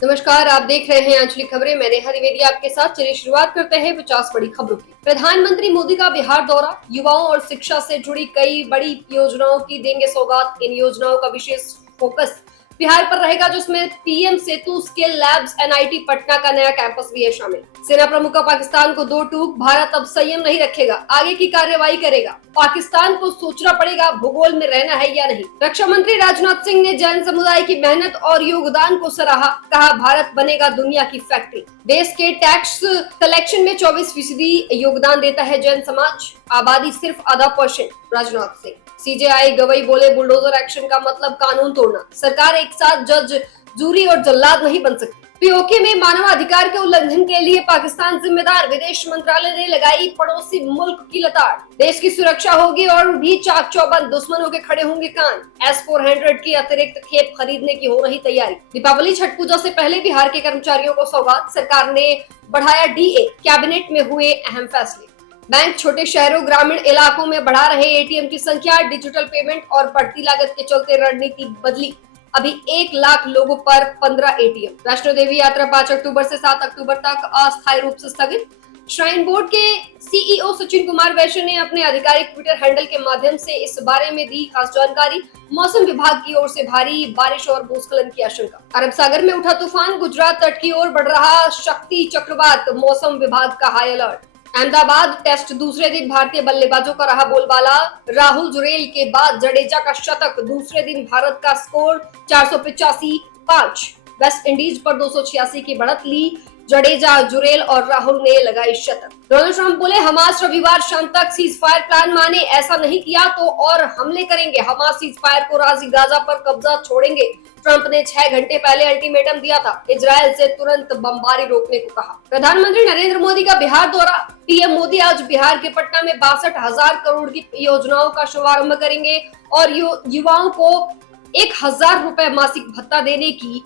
नमस्कार, आप देख रहे हैं आंचलिक खबरें। मैं नेहा द्विवेदी आपके साथ। चलिए शुरुआत करते हैं 50 बड़ी खबरों की। प्रधानमंत्री मोदी का बिहार दौरा, युवाओं और शिक्षा से जुड़ी कई बड़ी योजनाओं की देंगे सौगात। इन योजनाओं का विशेष फोकस बिहार पर रहेगा, जिसमें पीएम सेतु स्किल लैब्स, एनआईटी पटना का नया कैंपस भी है शामिल। सेना प्रमुख का पाकिस्तान को दो टूक, भारत अब संयम नहीं रखेगा, आगे की कार्रवाई करेगा। पाकिस्तान को सोचना पड़ेगा भूगोल में रहना है या नहीं। रक्षा मंत्री राजनाथ सिंह ने जैन समुदाय की मेहनत और योगदान को सराहा, कहा भारत बनेगा दुनिया की फैक्ट्री। देश के टैक्स कलेक्शन में 24% योगदान देता है जैन समाज, आबादी सिर्फ ½ %। राजनाथ सिंह। सीजेआई गवई बोले बुलडोजर एक्शन का मतलब कानून तोड़ना, सरकार एक साथ जज, जूरी और जल्लाद नहीं बन सकती। पीओके में मानवाधिकार के उल्लंघन के लिए पाकिस्तान जिम्मेदार, विदेश मंत्रालय ने लगाई पड़ोसी मुल्क की लताड़। देश की सुरक्षा होगी और भी चाक चौबंद, दुश्मनों के खड़े होंगे कान। S-400 की अतिरिक्त खेप खरीदने की हो रही तैयारी। दीपावली छठ पूजा से पहले बिहार के कर्मचारियों को सौगात, सरकार ने बढ़ाया डीए, कैबिनेट में हुए अहम फैसले। बैंक छोटे शहरों ग्रामीण इलाकों में बढ़ा रहे एटीएम की संख्या, डिजिटल पेमेंट और बढ़ती लागत के चलते रणनीति बदली, अभी 1 लाख लोगों पर 15 एटीएम। वैष्णो देवी यात्रा 5 अक्टूबर से 7 अक्टूबर तक अस्थायी रूप से स्थगित। श्राइन बोर्ड के सीईओ सचिन कुमार वैश्य ने अपने आधिकारिक ट्विटर हैंडल के माध्यम से इस बारे में दी खास जानकारी। मौसम विभाग की ओर से भारी बारिश और भूस्खलन की आशंका। अरब सागर में उठा तूफान, गुजरात तट की ओर बढ़ रहा शक्ति चक्रवात, मौसम विभाग का हाई अलर्ट। अहमदाबाद टेस्ट दूसरे दिन भारतीय बल्लेबाजों का रहा बोलबाला, राहुल जुरेल के बाद जडेजा का शतक। दूसरे दिन भारत का स्कोर 485-5, वेस्ट इंडीज पर 286 की बढ़त ली। जडेजा, जुरेल और राहुल ने लगाई शतक। डोनाल्ड ट्रंप बोले हमास रविवार शाम तक सीज फायर प्लान माने, ऐसा नहीं किया तो और हमले करेंगे। हमास सीज फायर को राजी गाजा पर कब्जा छोड़ेंगे। ट्रंप ने 6 घंटे पहले अल्टीमेटम दिया था, इजरायल से तुरंत बमबारी रोकने को कहा। प्रधानमंत्री नरेंद्र मोदी का बिहार दौरा, पीएम मोदी आज बिहार के पटना में 62,000 करोड़ की योजनाओं का शुभारंभ करेंगे और युवाओं को 1,000 रुपए मासिक भत्ता देने की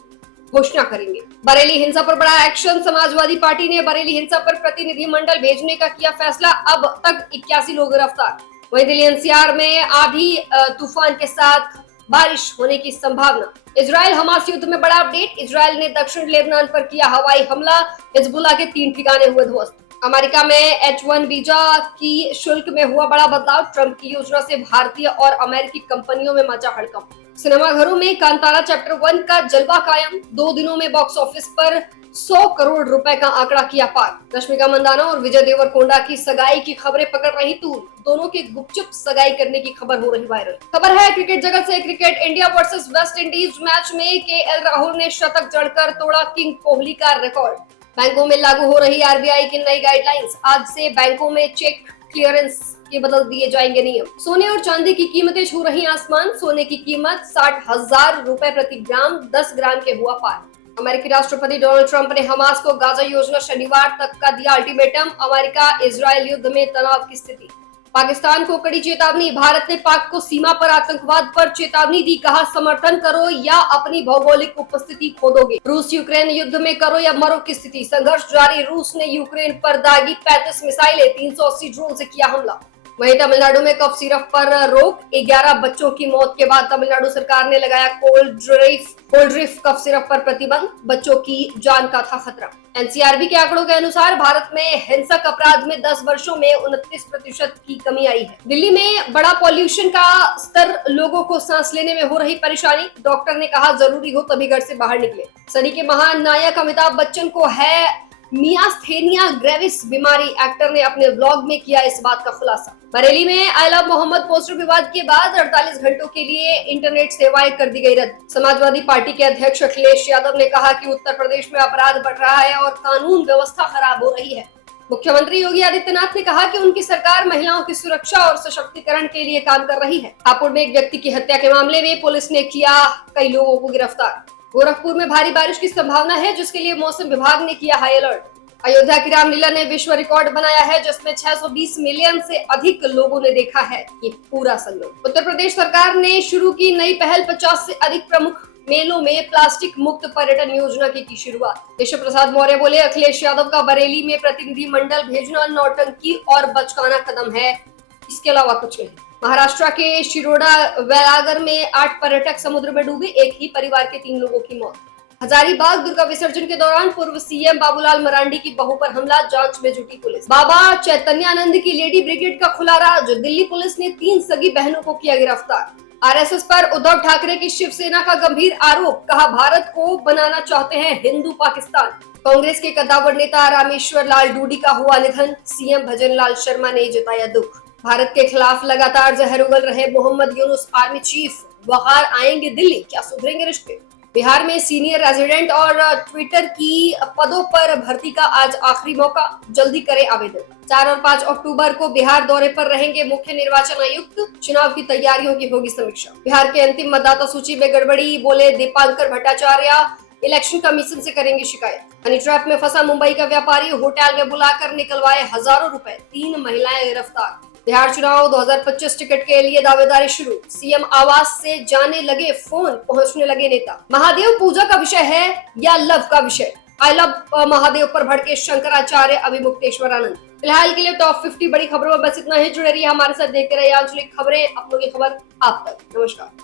घोषणा करेंगे। बरेली हिंसा पर बड़ा एक्शन, समाजवादी पार्टी ने बरेली हिंसा पर प्रतिनिधिमंडल भेजने का किया फैसला, अब तक 81 लोग गिरफ्तार। वहीं दिल्ली एनसीआर में आंधी तूफान के साथ बारिश होने की संभावना। इजरायल हमास युद्ध में बड़ा अपडेट, इजरायल ने दक्षिण लेबनान पर किया हवाई हमला, हिजबुल्लाह के 3 ठिकाने हुए ध्वस्त। अमेरिका में H-1 वीजा की शुल्क में हुआ बड़ा बदलाव, ट्रंप की योजना से भारतीय और अमेरिकी कंपनियों में मचा हड़कंप। सिनेमाघरों में कांतारा चैप्टर 1 का जलवा कायम, 2 दिनों में बॉक्स ऑफिस पर 100 करोड़ रुपए का आंकड़ा किया पार। रश्मिका मंदाना और विजय देवरकोंडा की सगाई की खबरें पकड़ रही तूल, दोनों के गुपचुप सगाई करने की खबर हो रही वायरल। खबर है क्रिकेट जगत से। Cricket India versus West Indies match में केएल राहुल ने शतक जड़कर तोड़ा किंग कोहली का रिकॉर्ड। बैंकों में लागू हो रही आरबीआई की नई गाइडलाइंस, आज से बैंकों में चेक क्लियरेंस के बदल दिए जाएंगे नियम। सोने और चांदी की कीमतें छू रही आसमान, सोने की कीमत 60,000 रुपए प्रति ग्राम, 10 ग्राम के हुआ पार। अमेरिकी राष्ट्रपति डोनाल्ड ट्रंप ने हमास को गाजा योजना शनिवार तक का दिया अल्टीमेटम, अमेरिका इजरायल युद्ध में तनाव की स्थिति। पाकिस्तान को कड़ी चेतावनी, भारत ने पाक को सीमा पर आतंकवाद पर चेतावनी दी, कहा समर्थन करो या अपनी भौगोलिक उपस्थिति खो दोगे। रूस यूक्रेन युद्ध में करो या मरो की स्थिति, संघर्ष जारी। रूस ने यूक्रेन पर दागी 35 मिसाइलें, 380 ड्रोन से किया हमला। वहीं तमिलनाडु में कफ सिरप पर रोक, 11 बच्चों की मौत के बाद तमिलनाडु सरकार ने लगाया कोल्ड ड्रिफ्ट कफ सिरप पर प्रतिबंध, बच्चों की जान का था खतरा। एनसीआरबी के आंकड़ों के अनुसार भारत में हिंसक अपराध में 10 वर्षों में 29% की कमी आई है। दिल्ली में बड़ा पॉल्यूशन का स्तर, लोगों को सांस लेने में हो रही परेशानी, डॉक्टर ने कहा जरूरी हो तभी घर से बाहर निकले। सनी के महान नायक अमिताभ बच्चन को है मियास्थेनिया ग्रेविस बीमारी, एक्टर ने अपने व्लॉग में किया इस बात का खुलासा। बरेली में आई लव मोहम्मद पोस्टर विवाद के बाद 48 घंटों के लिए इंटरनेट सेवाएं कर दी गई रद्द। समाजवादी पार्टी के अध्यक्ष अखिलेश यादव ने कहा कि उत्तर प्रदेश में अपराध बढ़ रहा है और कानून व्यवस्था खराब हो रही है। मुख्यमंत्री योगी आदित्यनाथ ने कहा कि उनकी सरकार महिलाओं की सुरक्षा और सशक्तिकरण के लिए काम कर रही है। हापुड़ में एक व्यक्ति की हत्या के मामले में पुलिस ने किया कई लोगों को गिरफ्तार। गोरखपुर में भारी बारिश की संभावना है, जिसके लिए मौसम विभाग ने किया हाई अलर्ट। अयोध्या की रामलीला ने विश्व रिकॉर्ड बनाया है, जिसमें 620 मिलियन से अधिक लोगों ने देखा है ये पूरा संगम। उत्तर प्रदेश सरकार ने शुरू की नई पहल, 50 से अधिक प्रमुख मेलों में प्लास्टिक मुक्त पर्यटन योजना की शुरुआत। केशव प्रसाद मौर्य बोले अखिलेश यादव का बरेली में प्रतिनिधि मंडल भेजना नौटंकी और बचकाना कदम है, इसके अलावा कुछ नहीं। महाराष्ट्र के शिरोडा वेलागर में 8 पर्यटक समुद्र में डूबे, एक ही परिवार के 3 लोगों की मौत। हजारीबाग दुर्गा विसर्जन के दौरान पूर्व सीएम बाबूलाल मरांडी की बहू पर हमला, जांच में जुटी पुलिस। बाबा चैतन्यानंद की लेडी ब्रिगेड का खुला राज, दिल्ली पुलिस ने 3 सगी बहनों को किया गिरफ्तार। आरएसएस पर उद्धव ठाकरे की शिवसेना का गंभीर आरोप, कहा भारत को बनाना चाहते हैं हिंदू पाकिस्तान। कांग्रेस के कद्दावर नेता रामेश्वर लाल डूडी का हुआ निधन, सीएम भजन लाल शर्मा ने जताया दुख। भारत के खिलाफ लगातार जहर उगल रहे मोहम्मद यूनुस आर्मी चीफ, बहार आएंगे दिल्ली, क्या सुधरेंगे रिश्ते। बिहार में सीनियर रेजिडेंट और ट्विटर की पदों पर भर्ती का आज आखिरी मौका, जल्दी करें आवेदन। 4 और 5 अक्टूबर को बिहार दौरे पर रहेंगे मुख्य निर्वाचन आयुक्त, चुनाव की तैयारियों की होगी समीक्षा। बिहार के अंतिम मतदाता सूची में गड़बड़ी, बोले दीपांकर भट्टाचार्य, इलेक्शन कमीशन से करेंगे शिकायत। हनी ट्रैप में फंसा मुंबई का व्यापारी, होटल में बुलाकर निकलवाए हजारों रुपए, 3 महिलाएं गिरफ्तार। बिहार चुनाव 2025 टिकट के लिए दावेदारी शुरू, सीएम आवास से जाने लगे फोन, पहुंचने लगे नेता। महादेव पूजा का विषय है या लव का विषय, आई लव महादेव पर भड़के शंकराचार्य अभिमुक्तेश्वर आनंद। फिलहाल के लिए टॉप 50 बड़ी खबरों में बस इतना ही। जुड़े रहिए हमारे साथ, देखते रहिए आंचलिक खबरें, अपनों की खबर आप तक। नमस्कार।